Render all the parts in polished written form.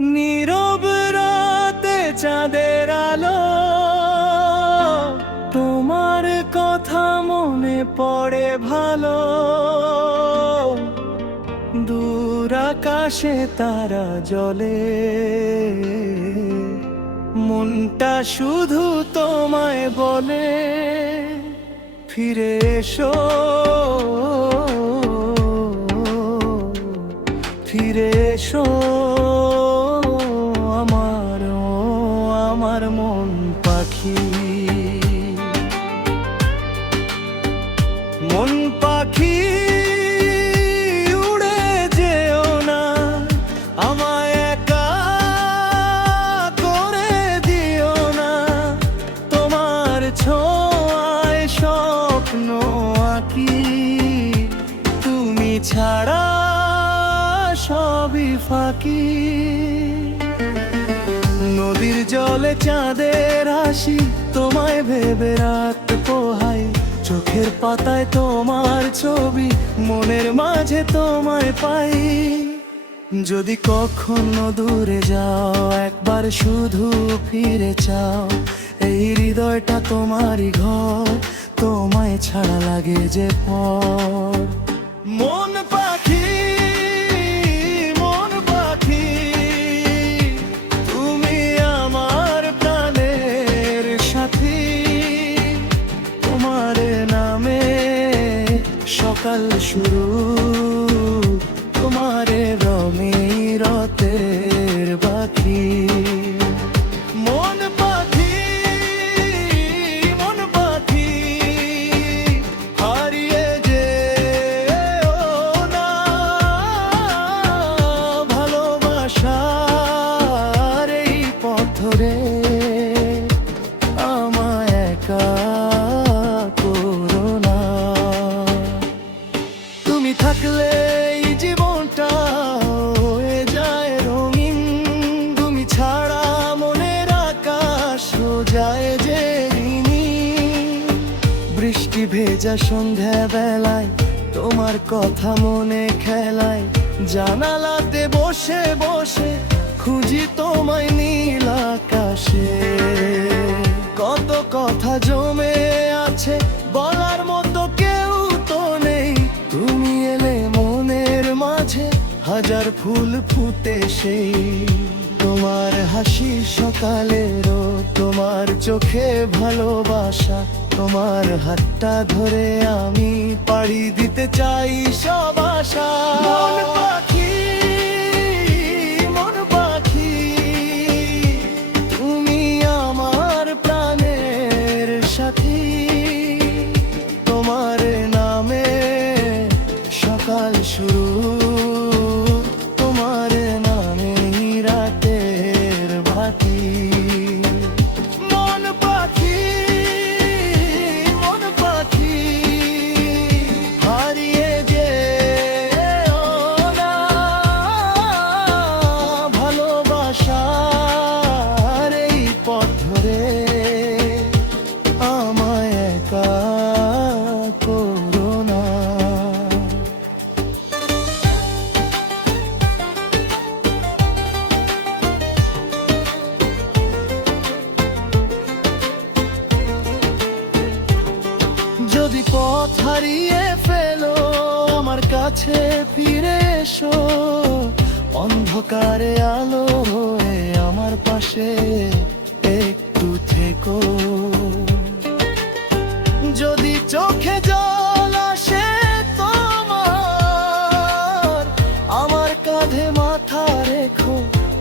নীরব রাতে চাঁদের আলো, তোমার কথা মনে পড়ে ভালো। দূর আকাশে তারা জ্বলে, মনটা শুধু তোমায় বলে, ফিরে এসো, ফিরে এসো আমার, আমার মন পাখি। মন পাখি উড়ে যেও না, আমায় একা করে দিও না। তোমার ছোঁয়ায় স্বপ্ন আঁকি, তুমি ছাড়া সবই ফাঁকি। নদীর জলে চাঁদের হাসি, তোমায় ভেবে রাত পোহাই। চোখের পাতায় তোমার ছবি, মনের মাঝে তোমায় পাই। যদি কখনো দূরে যাও, একবার শুধু ফিরে চাও। এই হৃদয়টা তোমারই ঘর, তোমায় ছাড়া লাগে যে পর। মন পাখি, মন পাখি, তুমি আমার প্রাণের সাথী। তোমার নামে সকাল শুরু, তোমার রঙে রাতের বাকি। মন পাখি, মন পাখি, হারিয়ে যেও না। ভালোবাসার এই পথ ধরে আমায় একা করো না। তুমি থাকলে এই জীবনটা হয়ে যায় রঙিন। তুমি ছাড়া মনের আকাশ যায় যে ঋণী। বৃষ্টি ভেজা সন্ধ্যা বেলায় তোমার কথা মনে খেলায়। জানালাতে বসে বসে খুঁজি তোমায় নীল আকাশে। কত কথা জমে আছে, বলার মতো কেউ তো নেই। তুমি এলে মনের মাঝে হাজার ফুল ফুটে সেই। তোমার হাসি সকালেরও, তোমার চোখে ভালোবাসা। তোমার হাতটা ধরে আমি পাড়ি দিতে চাই সব আশা। মন পাখি, মন পাখি, তুমি আমার প্রাণের সাথী। তোমার নামে সকাল শুরু, তোমার নামে রাতের বাকি। মন পাখি, মন পাখি, হারিয়ে যেও না। ভালোবাসার এই পথ ধরে আমায় একা করো না। যদি পথ হারিয়ে ফেলো, আমার কাছে ফিরে এসো। অন্ধকারে আলো হয়ে আমার পাশে একটু থেকো। যদি চোখে জল আসে তোমার, আমার কাঁধে মাথা রেখো।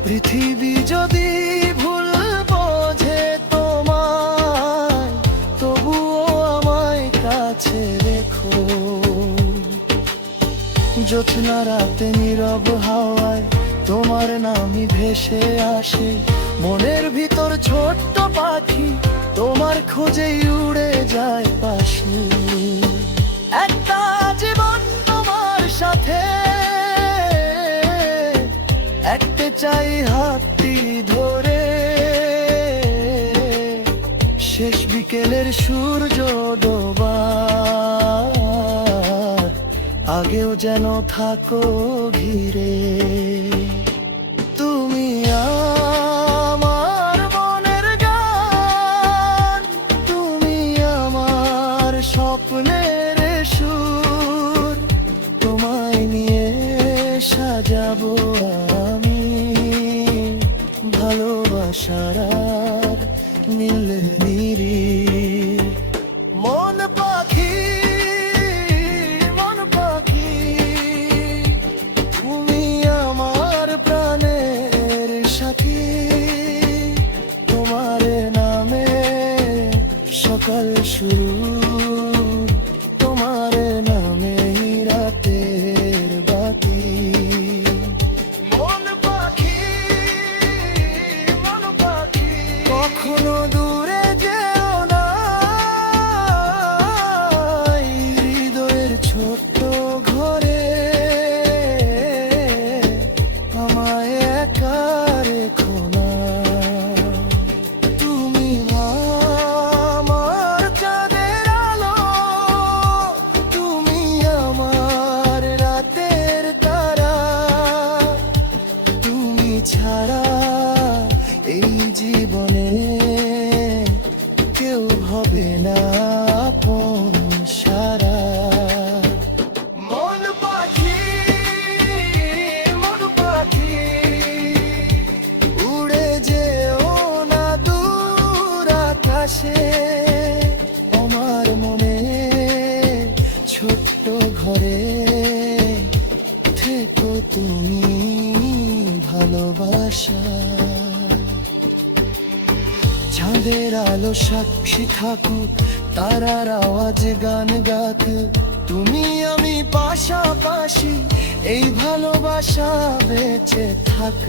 পৃথিবী যদি ভুল বোঝে তোমায়, তবুও আমায় কাছে রেখো। জ্যোৎস্না রাতে নীরব হাওয়ায় তোমার নামই ভেসে আসে। মনের ভিতর ছোট্ট পাখি, তোমার খোঁজেই উড়ে যায় পাশে। একটা জীবন তোমার সাথে, একটা চাই হাতটি ধরে। শেষ বিকেলের সূর্য ডোবার আগেও যেন থাকো ঘিরে। তুমি আমি ভালোবাসার আর নীলের নিরিখ। মন পাখি, মন পাখি, তুমি আমার প্রাণের সাথী। তোমার নামে সকাল শুরু, তোমার নামে রাতের বাতি। মন পাখি, মন পাখি, কখনো দূরে যেও না, হৃদয়ের ছোট্ট ঘরে আমায় একা রেখো না। তুমি আমার চাঁদের আলো, তুমি আমার রাতের তারা। তুমি ছাড়া এই জীবনে কেউ হবে না আপন সারা। মন পাখি, মন পাখি, উড়ে যেও না দূর আকাশে। আমার মনে ছোট্ট ঘরে থেকো তুমি ভালোবাসা। চাঁদের আলো সাক্ষী থাকুক, তারার আওয়াজ গান গাক, তুমি আমি পাশাপাশি এই ভালোবাসা বেঁচে থাক।